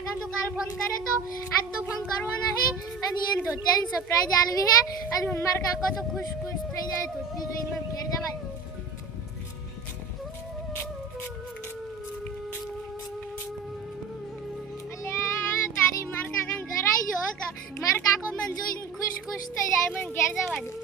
કાકા તો કાલ ફોન કરે તો આજ તો ફોન કરવાનો હે અને એને ધોતિયાની સરપ્રાઈઝ આલવી હે અને મારા કાકો તો ખુશ થઈ જાય ધોતી જોઈને મને ઘેર જવા દે. અલ્યા તારી મારા કાકા ઘર આવી ગયો મારા કાકો મને જોઈને ખુશ થઈ જાય મને ઘેર જવા દે.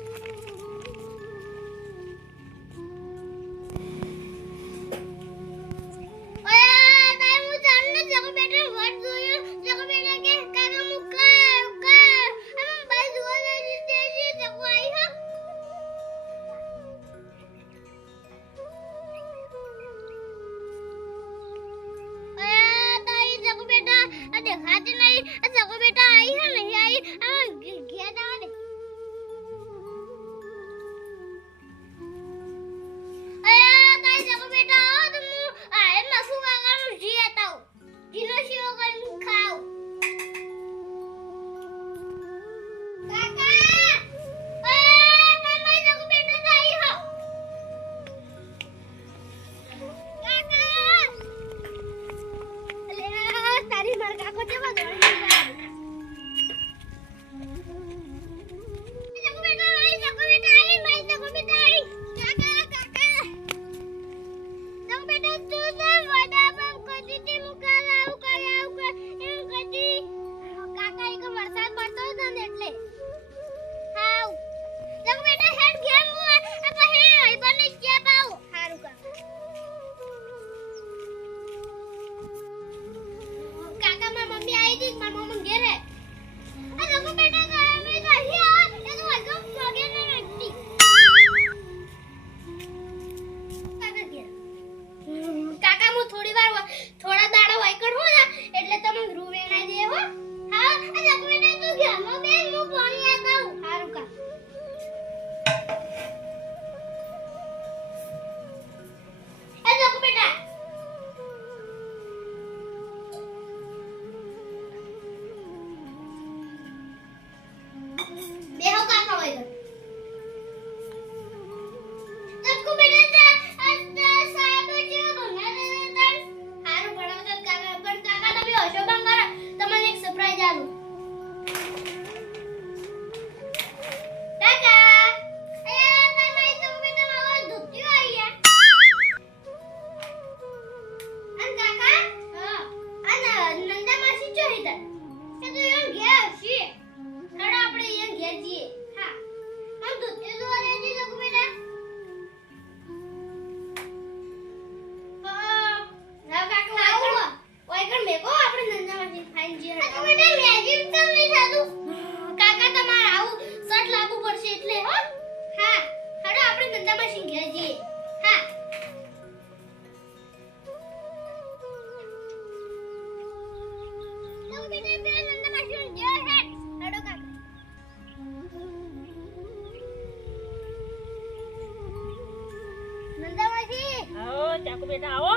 ચાકુ બેટા આવો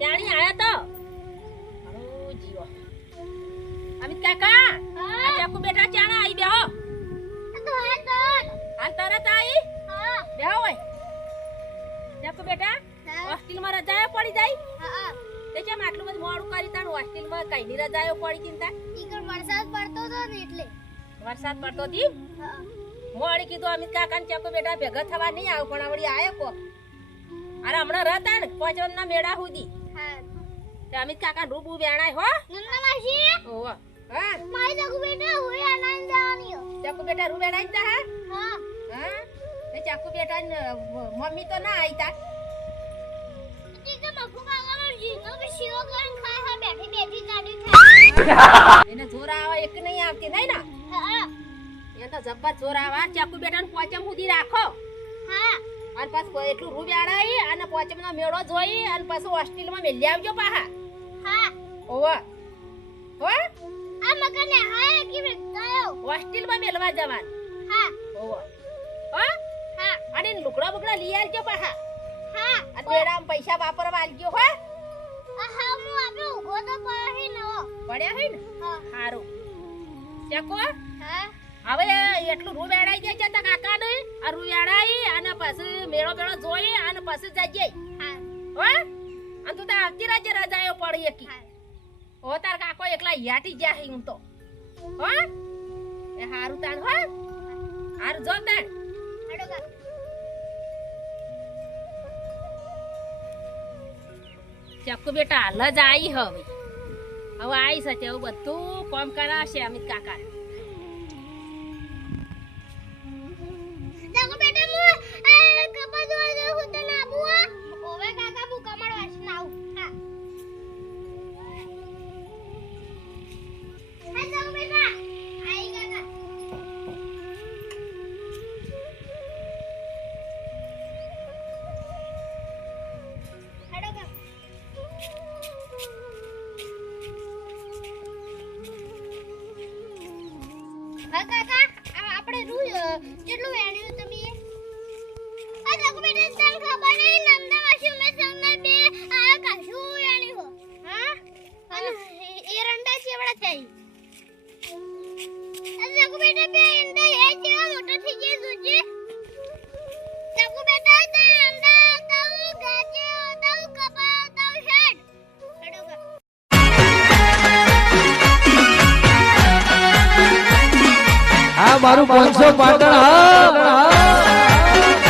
ચાણી આયા તો જીવો અમિત કાકા આ ચાકુ બેટા ચાણા આવી બેહો હાલ તરત આવી બેહો હોય ચાકુ બેટા હોસ્ટેલ માં રજાયો પડી જાય તે કેમ આટલું બધું મોડું કરી તાર હોસ્ટેલ માં કઈની રજાયો પડી ચિંતા વરસાદ પડતો તો ને એટલે વરસાદ પડતો હતી મોડી કીધું અમિત કાકા ને ચાકુ બેટા ભેગા થવા નહીં આવ પણ વળી આયો કો અરે હમણાં રહેતા ને પાંચમ ના મેળા સુધી તે અમિત કાકા રૂબુ વેણાય હો નન્ના માસી ઓવા હા મારી ચાકુ બેટા હોય આનંદ જવાની ચાકુ બેટા રૂ વેણાય તા હા હા તે ચાકુ બેટા મમ્મી તો ના આઈ તા ઠીક મફુ કાકા જીનો કે શીરો કરીને ખાય હા બેઠી ગાડી ખાય એને જોર આવે એક નહીં આવતી નહીં ને હા એ તો જબ્બર જોર આવે ચાકુ બેટા ને પાંચમ સુધી રાખો હા અને પાછું એટલું રૂ વેણાય અને પાંચમ નો મેળો જોઈ અને પાછું હોસ્ટેલ માં મેલી આવજો પાહા હા ઓવા હો આ મકાને હા કે ગયો હોસ્ટેલ માં મેલવા જવાન હા ઓવા હો હા અને લુગડા બુગડા લઈ આવજો પાહા હા આ તેરામ પૈસા વાપરવા આલજો હો હા હું આપણે ઉભો તો પડે ન પડ્યા હે ને હા હારું ચાકો હા હવે એટલું રૂ વેડાઈ જાય છે તા કાકા ને આ રૂ વેડાઈ અને પછી મેળો બેળો જોઈ અને પછી જઈએ હા હો અને તું તો આવતી રાજે રજાયો પડી એકી ઓ તાર કાકો એકલા યાટી ગયા હી હું તો હો એ હારું તાન હો હારું જો તાન હેડો કાકા ચક્કુ બેટા હાલ જ આવી હવે આવી છે તેવું બધું કામ કરાશે અમિત કાકા ચક્કુ બેટા હું કપા ધોવા જાઉં હું તને આબુઆ ઓવે કાકા હું કમળ વાસના આવું હા હા ચક્કુ બેટા આઈ કાકા હેડો કાકા હા કાકા આપણે કેટલું વેણ્યું તમે આ ચક્કુ બેટા તને ખબર નહીં નંદા વાસી મે સંગને બે આ કાશું વેણ્યું હો હા અને એરંડા ચેવડા થઈ આ ચક્કુ બેટા બે એંડા એ જેવા મોટો થઈ ગયા સુજી ચક્કુ બેટા તે એંડા તાઉ ગાજે તાઉ કપા તાઉ હેડ હેડો કા આ મારું 500 પાટણ હા